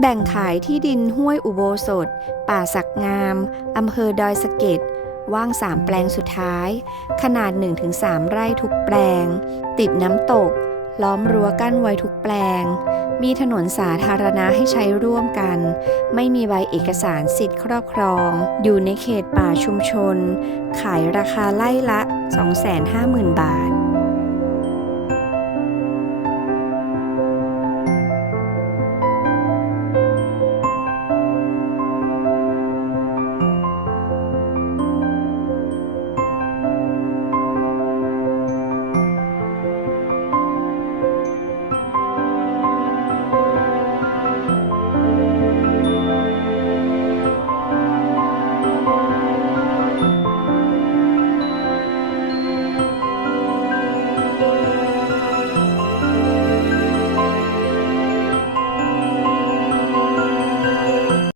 แบ่งขายที่ดินห้วยอุโบสถ ป่าสักงาม อำเภอดอยสะเก็ด ว่าง3แปลงสุดท้าย ขนาด 1-3 ไร่ทุกแปลง ติดน้ำตก ล้อมรั้วกั้นไว้ทุกแปลง มีถนนสาธารณะให้ใช้ร่วมกัน ไม่มีใบเอกสารสิทธิ์ครอบครอง อยู่ในเขตป่าชุมชน ขายราคาไล่ละ 250,000 บาท